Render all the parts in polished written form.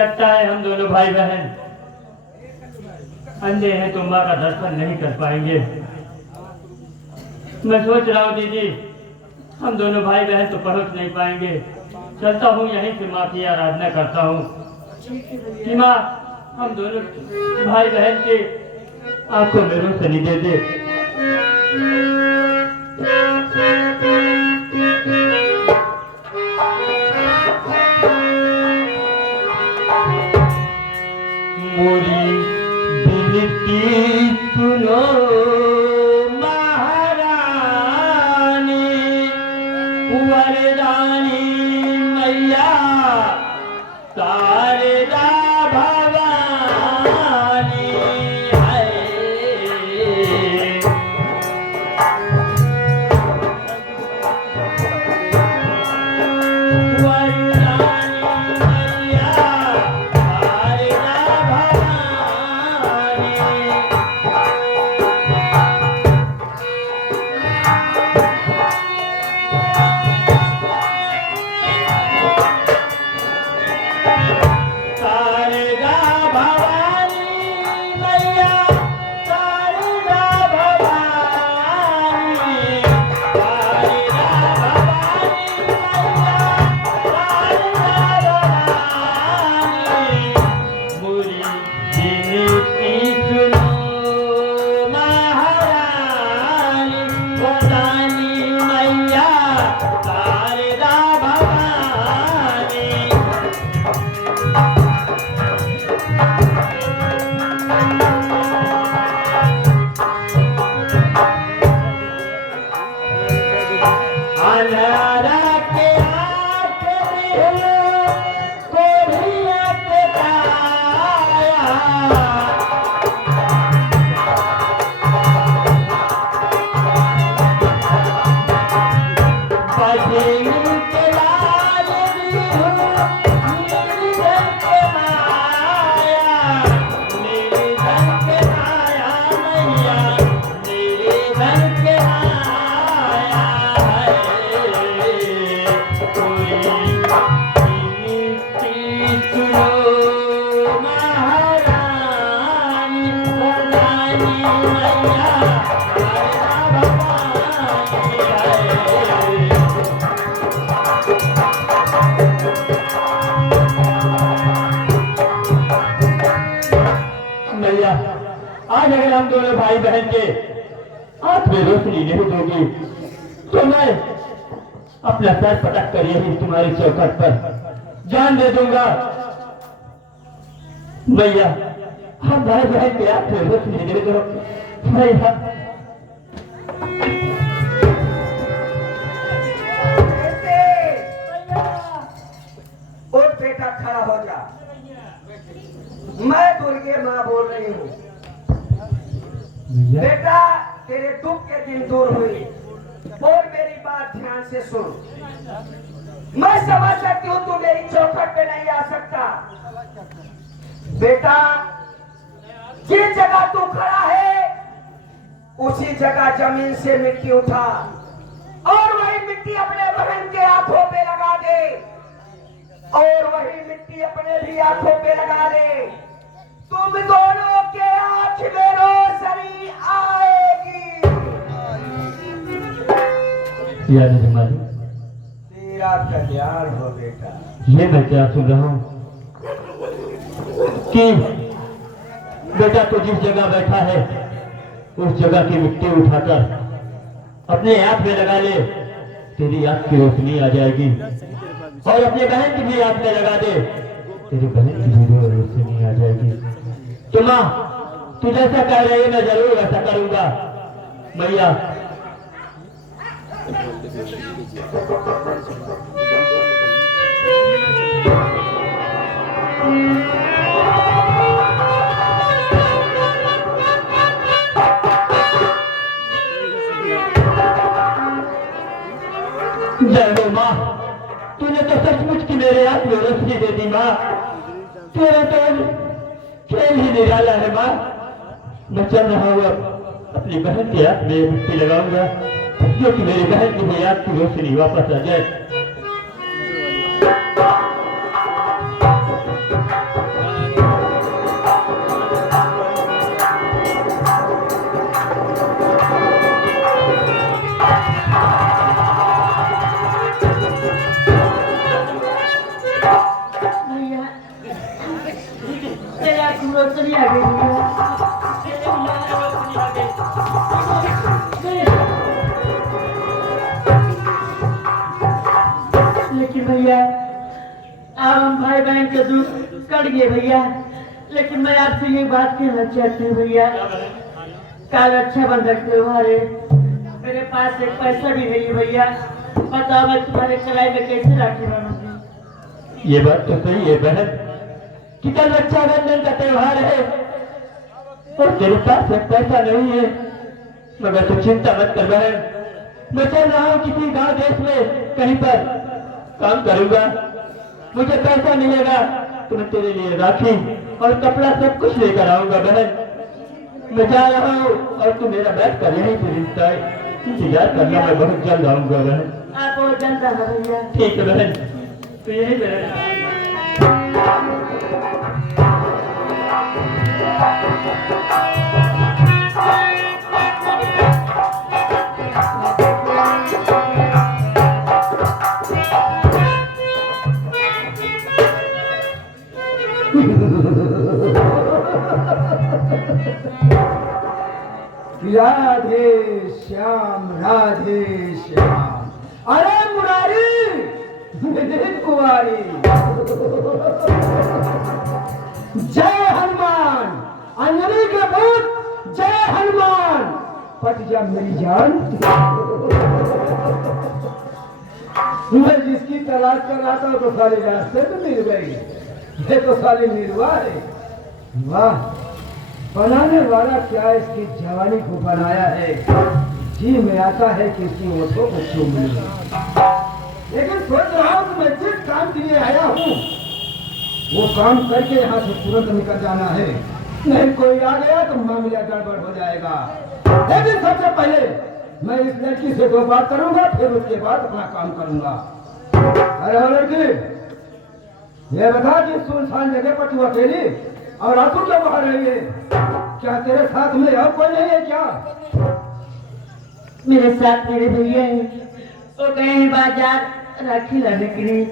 लगता है हम दोनों भाई बहन अंधे हैं तो माँ का दर्शन नहीं कर पाएंगे। मैं सोच रहा हूँ दीदी हम दोनों भाई बहन तो पहुँच नहीं पाएंगे। चलता हूँ यहीं से माँ की आराधना करता हूँ कि माँ हम दोनों भाई बहन के आंखों में रोशनी दे दे। मोरी दिल की सुनो महारानी वरदानी मैया शारदा भवानी है। आज अगर हम दोनों भाई बहन के हाथ में रोशनी नहीं दोगी तो मैं अपना सर पटक कर यही तुम्हारी चौखट पर जान दे दूंगा। भैया हम भाई बहन के हाथ में रोशनी दे दो भैया। और बेटा खड़ा हो जा। मैं दुर्गे माँ बोल रही हूँ। बेटा तेरे दुख के दिन दूर हुई और मेरी बात ध्यान से सुन। मैं समझ सकती हूँ तू मेरी चौखट पे नहीं आ सकता। बेटा जिस जगह तू खड़ा है उसी जगह जमीन से मिट्टी उठा और वही मिट्टी अपने बहन के आंखों पे लगा दे और वही मिट्टी अपने भी आंखों पे लगा दे। तुम दोनों के आंख में रोशनी आएगी। तेरा कल्याण हो बेटा। ये मैं क्या सुन रहा हूँ कि बेटा तो जिस जगह बैठा है उस जगह की मिट्टी उठाकर अपने आंख में लगा ले, तेरी आंख की रोशनी आ जाएगी। और अपने बहन की भी आंख में लगा दे, तेरी बहन की भी रोशनी आ जाएगी। तो माँ तू जैसा कह रही है मैं जरूर ऐसा करूंगा। मैया जय हो माँ, तूने तो सचमुच की मेरे हाथ में रोशनी दे दी माँ। तेरा तो खेल ही निराला है माँ। मैं चल रहा हूँ अब अपनी बहन के हाथ में मिट्टी लगाऊंगा जो कि मेरी बहन की भी याद की रोशनी वापस आ जाए। रोशनी आ गई भैया। लेकिन भैया अब हम भाई बहन के दूर कट गए भैया। लेकिन मैं आपसे ये बात कहना चाहती हूँ भैया, कल रक्षाबंधन त्योहार है, मेरे पास एक पैसा भी नहीं है भैया। बताओ मैं तुम्हारे कलाई में कैसे राखी बांधूंगी? ये बात तो सही है बहन कि कल रक्षाबंधन का त्योहार है और तेरे पास एक पैसा नहीं है, मगर तू चिंता मत कर बहन। मैं चल रहा हूँ किसी गांव देश में कहीं पर काम करूंगा, मुझे पैसा मिलेगा तो मैं तेरे लिए राखी और कपड़ा सब कुछ लेकर आऊंगा बहन। मैं जा रहा हूँ और तू मेरा बैठ कर यहीं पे रिश्ता है, इंतजार करना, मैं बहुत जल्द आऊंगा बहन। आप बहुत जल्द आना भैया। ठीक है बहन, तो यहीं पे रहना। राधे श्याम राधे श्याम। अरे मुरारी विदित कुमारी, जय हनुमान, अंजनी के पुत्र जय हनुमान। पट जा मेरी जान, मैं जिसकी तलाश कर रहा था तो साले रास्ते में मिल गई। ये तो साले निर्वाह है। वाह, बनाने वाला क्या इसकी जवानी को बनाया है। जी में आता है कि इसकी ओठों को छू लूं। लेकिन सोच रहा हूं कि मैं जिस काम के लिए आया हूँ वो काम करके यहाँ से तुरंत निकल जाना है, नहीं कोई आ गया तो मामला गड़बड़ हो जाएगा। लेकिन सबसे पहले मैं इस लड़की से दो बात करूंगा, फिर उसके बाद अपना काम करूंगा। अरे लड़की, ये बता कि सुनसान जगह पर तू अकेली और आंसू क्यों बहा रही है? क्या तेरे साथ में और कोई नहीं है क्या? मेरे साथ मेरे भैया हैं, वो गए हैं बाजार राखी लाने के लिए।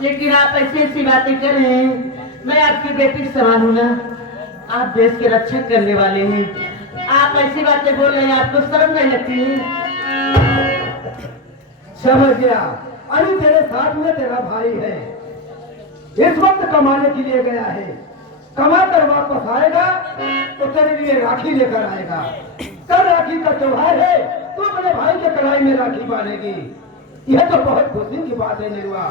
लेकिन आप ऐसी ऐसी बातें कर रहे हैं, मैं आपकी बेटी समान हूं ना, आप देश के रक्षक करने वाले हैं। आप ऐसी बातें बोल रहे हैं, आपको शर्म नहीं लगती है? समझ गया। अरे तेरे साथ में तेरा भाई है, इस वक्त कमाने के लिए गया है, कमा कर वापस आएगा तो तेरे लिए राखी लेकर आएगा। कल राखी का त्योहार है, तू अपने भाई के कलाई में राखी बांधेगी। यह तो बहुत खुशी की बात है निर्वा।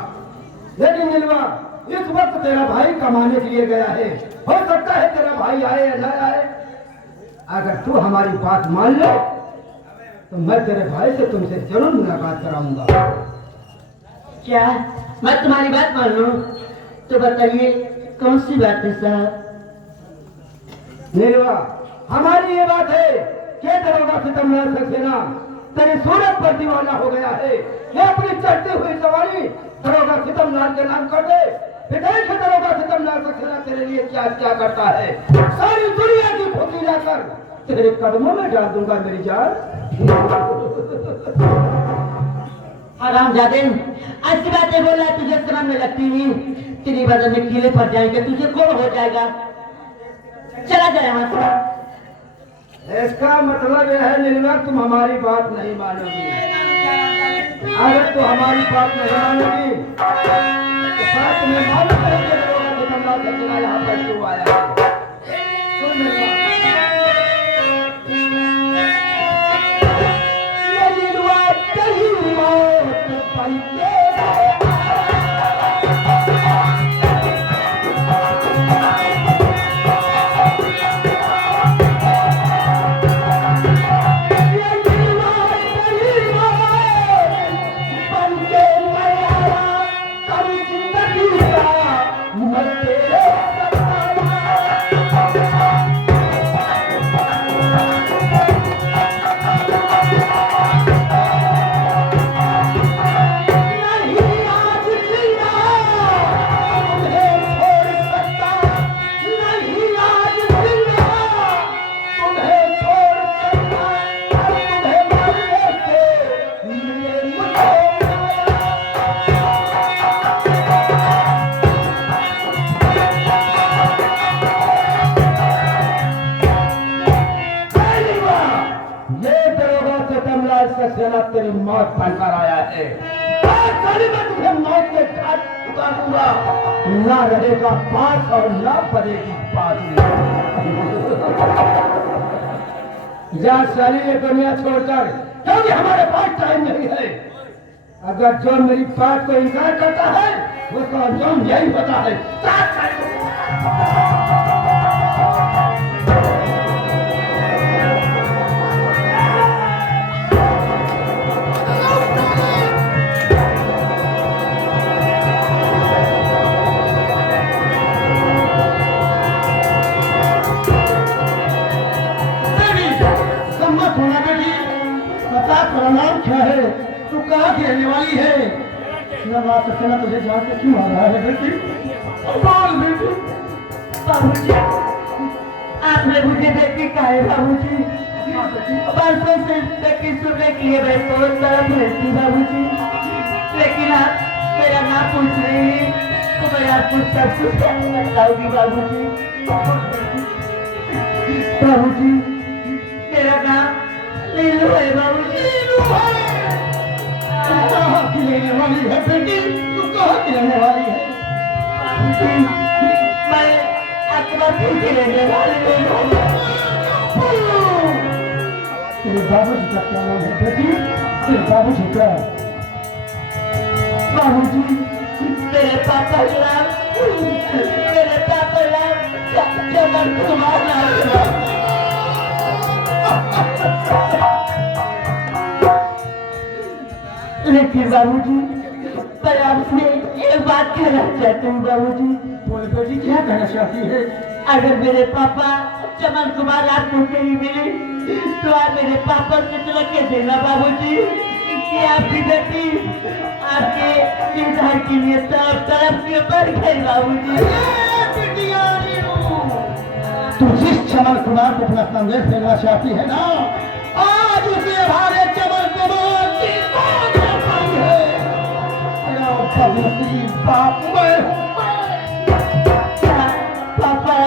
लेकिन निर्वा, इस वक्त तेरा भाई कमाने के लिए गया है, हो सकता है तेरा भाई आए या न आए। अगर तू हमारी बात मान ले तो मैं तेरे भाई से तुमसे जरूर मुलाकात कराऊंगा। क्या मैं तुम्हारी बात मान लूं? तो बताइए कौन सी बात है साहब? नीलवा, हमारी ये बात है कि दरोगा सितमनार सक्सेना तेरी सूरत पर दीवाना हो गया है। ये अपनी चढ़ती हुई सवारी दरोगा सितमनार के नाम कर दे। विदेश में दरोगा सितमनार सक्सेना तेरे लिए क्या क्या करता है, सारी दुनिया की फुकी लाकर तेरे कदमों में डाल दूंगा मेरी जान। हरामजादे, ऐसी बातें बोल रहा है, तुझे शर्म नहीं लगती नहीं? तेरी बदल में कीले पड़ जाएंगे, तुझे कौन हो जाएगा। चला जाए वहां से। इसका मतलब यह है नीलवा, तुम हमारी बात नहीं मानोगी। अगर तू हमारी बात नहीं मानोगी तो साथ में मालूम है कि दरोगा सितमनार सक्सेना यहाँ पर क्यों आया है। सुन नीलवा, ये नीलवा तेरी मौत पर के तेरी मौत बनकर आया है। साली मैं तुझे मौत के घाट उतारूंगा, ना रहेगा पास और ना पड़ेगी बात। जा साली ये दुनिया छोड़कर, क्योंकि हमारे पास टाइम नहीं है। अगर जो मेरी बात को इनकार करता है उसका अंजाम यही होता है। तेरा नाम क्या है? तू कहाँ की रहने वाली है? बात करते ना तुझे जान के क्यों आ रहा है बेटी? बोल बेटी। बाबूजी, आपने मुझे देखी का है बाबूजी? परसों से देखी सुनने के लिए मैं बहुत तरफ रहती बाबूजी, लेकिन आप मेरा नाम पूछ रही हैं तो मैं आपको सब कुछ बताऊंगी बाबूजी। बाबूजी, मेरा नाम लीलू है बाबूजी। कहाँ की रहने वाली है बेटी? तू कहाँ की रहने वाली है? बाबूजी, मैं अकबरपुर की रहने वाली हूँ। तेरे बाबूजी का क्या नाम है बेटी? तेरे बाबूजी का? बाबूजी, मेरे पापा का नाम चमन कुमार नाम है। लेकिन बाबूजी, मैं आपसे एक बात कहना चाहती हूँ बाबूजी। बोले बेटी, क्या कहना चाहती है? अगर मेरे पापा चमन कुमार आपको कहीं मिले तो आप मेरे पापा से चला के देना बाबूजी कि आपकी बेटी आपके निर्धार के लिए तरफ के बढ़ गई बाबूजी। तू जिस चमन कुमार को अपना संदेश देना चाहती है ना, आज उसे हमारे चमन कुमार की मौत हो गई है। तेरा बदनसीब बाप मैं हूँ। पापा,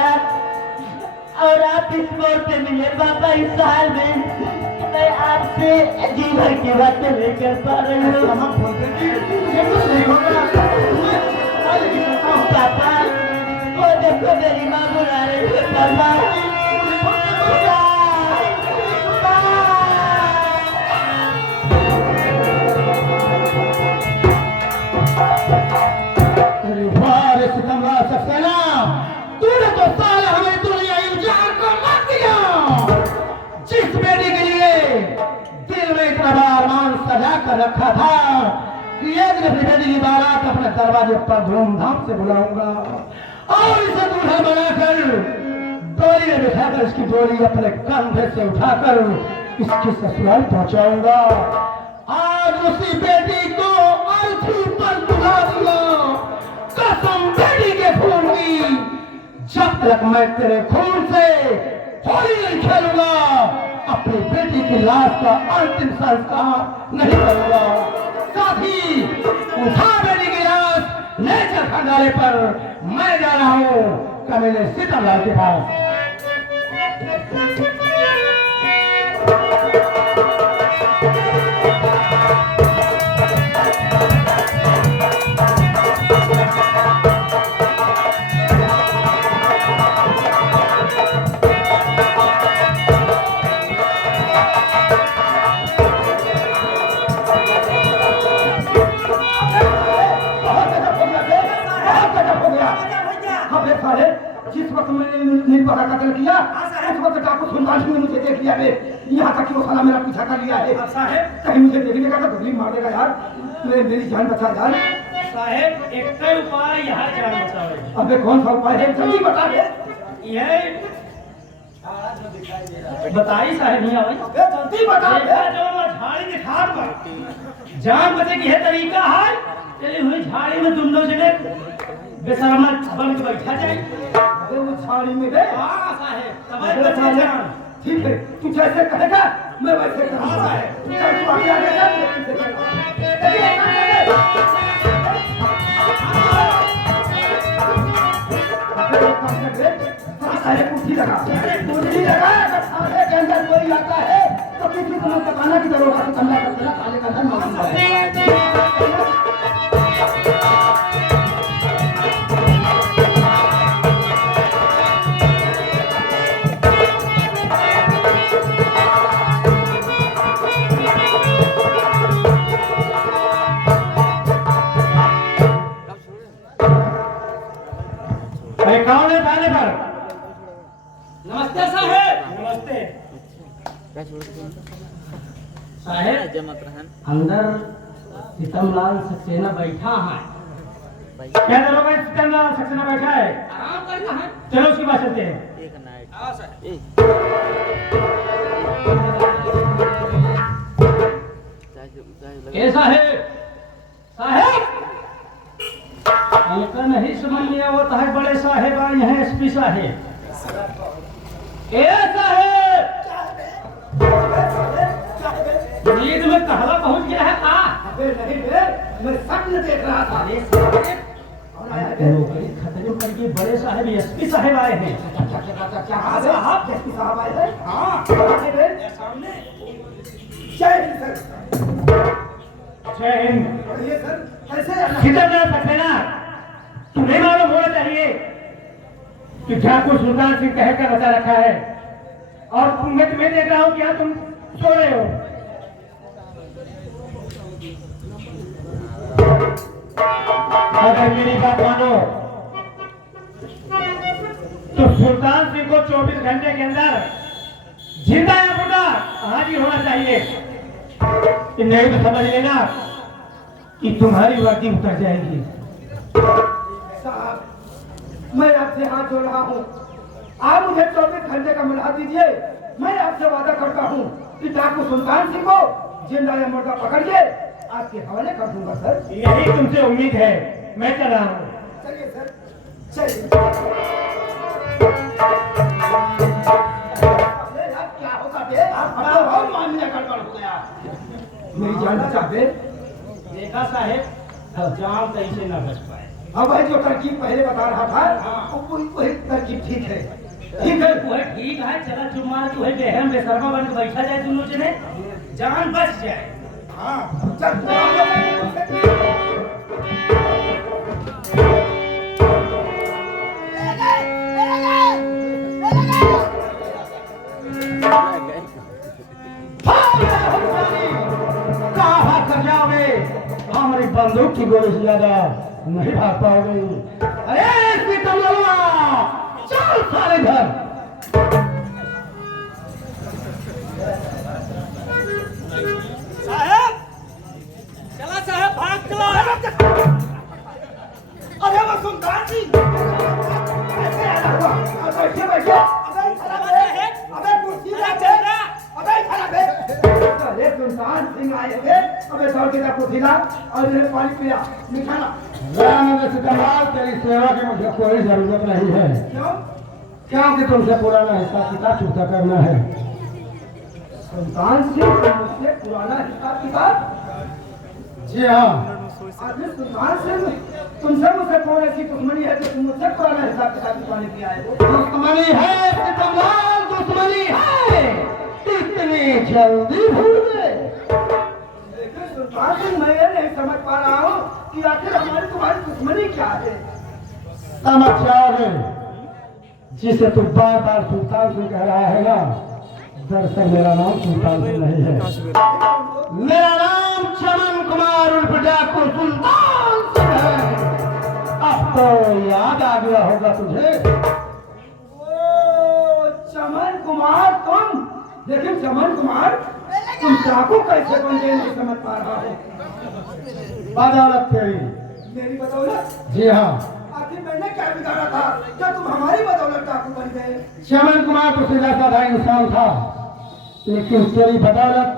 और आप इस मोड़ पे मिले पापा इस साल में मैं आपसे जी भर की बातें नहीं कर पा रही हूँ। पापा, वो देखो मेरी माँ बुला रही है पापा। तूने तो साला हमें दुनिया उजाड़ को मत दिया। जिस बेटी के लिए दिल में इतना बड़ा अरमान सजा कर रखा था कि एक दिन अपनी बेटी की बारात अपने दरवाजे पर धूमधाम से बुलाऊंगा और इसे दूल्हा बनाकर डोली में बिठाकर इसकी डोली अपने कंधे से उठाकर इसके ससुराल पहुंचाऊंगा। आज उसी बेटी को अर्थी पर बुला दिया। कसम बेटी के खून की, जब तक मैं तेरे खून से होली नहीं खेलूंगा अपनी बेटी की लाश का अंतिम संस्कार नहीं करूंगा। साथ ही उठा बेटी की लाश ले चल खंडाले पर मैं जा रहा हूँ कमेले सीतालाल के पास। जिस वक्त मैंने निर्भरा का कत्ल किया उस वक्त डाकू सुल्तान ने मुझे देख लिया है। यहाँ तक कि वो साला मेरा पीछा कर लिया है। कहीं मुझे देखने का तो गोली मार देगा यार। मेरी जान बचा यार। साहेब, एक उपाय यहाँ जान बचाओ। अबे कौन सा उपाय है? जल्दी बता दे। यह बताई साहेब नहीं आवाज। जल्दी बता दे। जो झाड़ी के खाट पर जान बचे की है तरीका है। चली हुई झाड़ी में दुंडों से बेशर्मा बन के बैठा जाए। अरे वो झाड़ी में दे। हाँ साहेब, अबे साले, ठीक है, तू जैसे कहेगा मैं वैसे करूँगा। हाँ साहेब। चल तू आगे आगे चल। एक काम सारे कुर्सी लगा, कुर्सी लगा। अगर थाने के अंदर कोई आता है तो किसी को मत बताना कि दरोगा से कमला करते हैं, थाने के अंदर मौजूद है। अरे कौन है थाने पर? नमस्ते साहेब। नमस्ते साहेब। अंदर सीतमलाल सक्सेना बैठा है। क्या दरोगा सीतमलाल सक्सेना बैठा है? आराम करना है। चलो उसकी बात चलते हैं। ए साहेब, साहेब इनका नहीं समझ लिया, वो तो है बड़े साहेब आए हैं, एसपी साहेब। ए साहेब, नींद में कहला पहुंच गया है का? अबे नहीं बे, मैं सपन देख रहा था। नौकरी खतरे में करके बड़े साहेब एसपी साहेब आए हैं। क्या साहब? एसपी साहब आए हैं? हाँ सामने। जय हिंद सर। जय हिंद। ये सर कैसे सीतमलाल सक्सेना, तुम्हें मालूम होना चाहिए कि ठाकुर सुल्तान सिंह कहकर बता रखा है, और मैं तुम्हें देख रहा हूँ कि यहाँ तुम सो रहे हो। अगर मेरी बात मानो तो सुल्तान सिंह को 24 घंटे के अंदर जिंदा या मुर्दा हाजिर होना चाहिए। नहीं तो समझ लेना कि तुम्हारी वर्दी उतर जाएगी। साहब, मैं आपसे हाथ जोड़ रहा हूँ, आप मुझे 24 घंटे का मिला दीजिए। मैं आपसे वादा करता हूँ कि ठाकुर सुल्तान सिंह को जिंदा या मुर्दा पकड़ के आपके हवाले कर दूंगा सर। यही तुमसे उम्मीद है, मैं चल रहा हूँ। चलिए सर, चलिए। क्या होगा बे? आपका और मामला गड़बड़ हो गया। मेरी जान बचा बे। देखा साहेब, जान कैसे न बच पाए। अब भाई जो तरकीब पहले बता रहा था, वही तरकीब ठीक है। ठीक है, वो ठीक है। चला जुम्मा तू है बेहम बेशर्मा बन के बैठा जाए, दोनों जने जान बच जाए। हाँ चल। कहाँ कर जाओगे? हमारी बंदूक की गोली से ज्यादा नहीं भाग पाओगे। अरे सीतमलाल, चल सारे घर। साहब, चला साहब, भाग चला। अरे वो सुल्तान जी कैसे आया हुआ? बैठे बैठे। अबे कुर्सी पे अबे खड़ा बे। अरे सुल्तान सिंह आए थे, अबे दौड़ के जा कुर्सी ला और इन्हें पानी पिया, निकाला। सीतमलाल, तेरी सेवा की मुझे कोई जरूरत नहीं है, क्यों? क्योंकि तुमसे पुराना हिसाब किताब चुकता करना है। सुल्तान सिंह मुझसे पुराना हिसाब किताब? जी हाँ। आखिर सुल्तान सिंह तुमसे मुझसे कौन ऐसी दुश्मनी है जो तुम मुझसे पुराना हिसाब किताब चुकाने के लिए आए हो? दुश्मनी है सीतमलाल, दुश्मनी है। इतनी जल्दी भूल गए? लेकिन सुल्तान सिंह, मैं ये नहीं समझ पा रहा हूँ कि आखिर हमारी तुम्हारी दुश्मनी क्या है? समझ जाओगे जिसे तू बार बार सुल्तान सिंह कह रहा है ना, दरअसल मेरा नाम सुल्तान सिंह नहीं है, मेरा नाम चमन कुमार उर्फ ठाकुर सुल्तान सिंह है। अब तो याद आ गया होगा तुझे। ओ चमन कुमार तुम? लेकिन चमन कुमार, तुम डाकू कैसे बन गए, नहीं समझ पा रहा हूँ। बदौलत तेरी। मेरी बदौलत? जी हाँ। आखिर मैंने क्या बिगाड़ा था जो तुम हमारी बदौलत डाकू बन गए? चमन कुमार तो सीधा साधा इंसान था, लेकिन तेरी बदौलत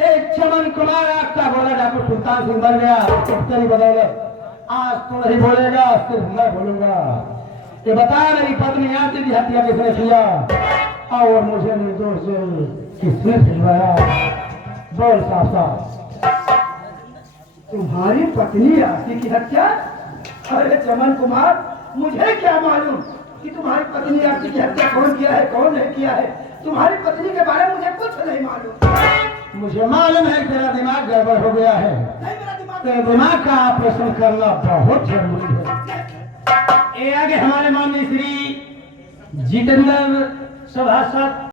एक चमन कुमार आपका बोला ठाकुर सुल्तान सिंह बन गया। सिर्फ तेरी बदौलत। आज तू नहीं बोलेगा, सिर्फ मैं बोलूंगा। ये बता, मेरी पत्नी आती की हत्या किसने किया और मुझे निर्दोष जेल किसने भिजवाया? बोल साफ साफ। तुम्हारी पत्नी आरती की हत्या? अरे चमन कुमार, मुझे क्या मालूम कि तुम्हारी पत्नी आरती की हत्या कौन किया है, कौन नहीं किया है। तुम्हारी पत्नी के बारे में मुझे कुछ नहीं मालूम। मुझे मालूम है तेरा दिमाग गड़बड़ हो गया है। नहीं, मेरा दिमाग तेरे दिमाग का ऑपरेशन करना बहुत जरूरी है। ये आगे हमारे माननीय श्री जितेंद्र सभासद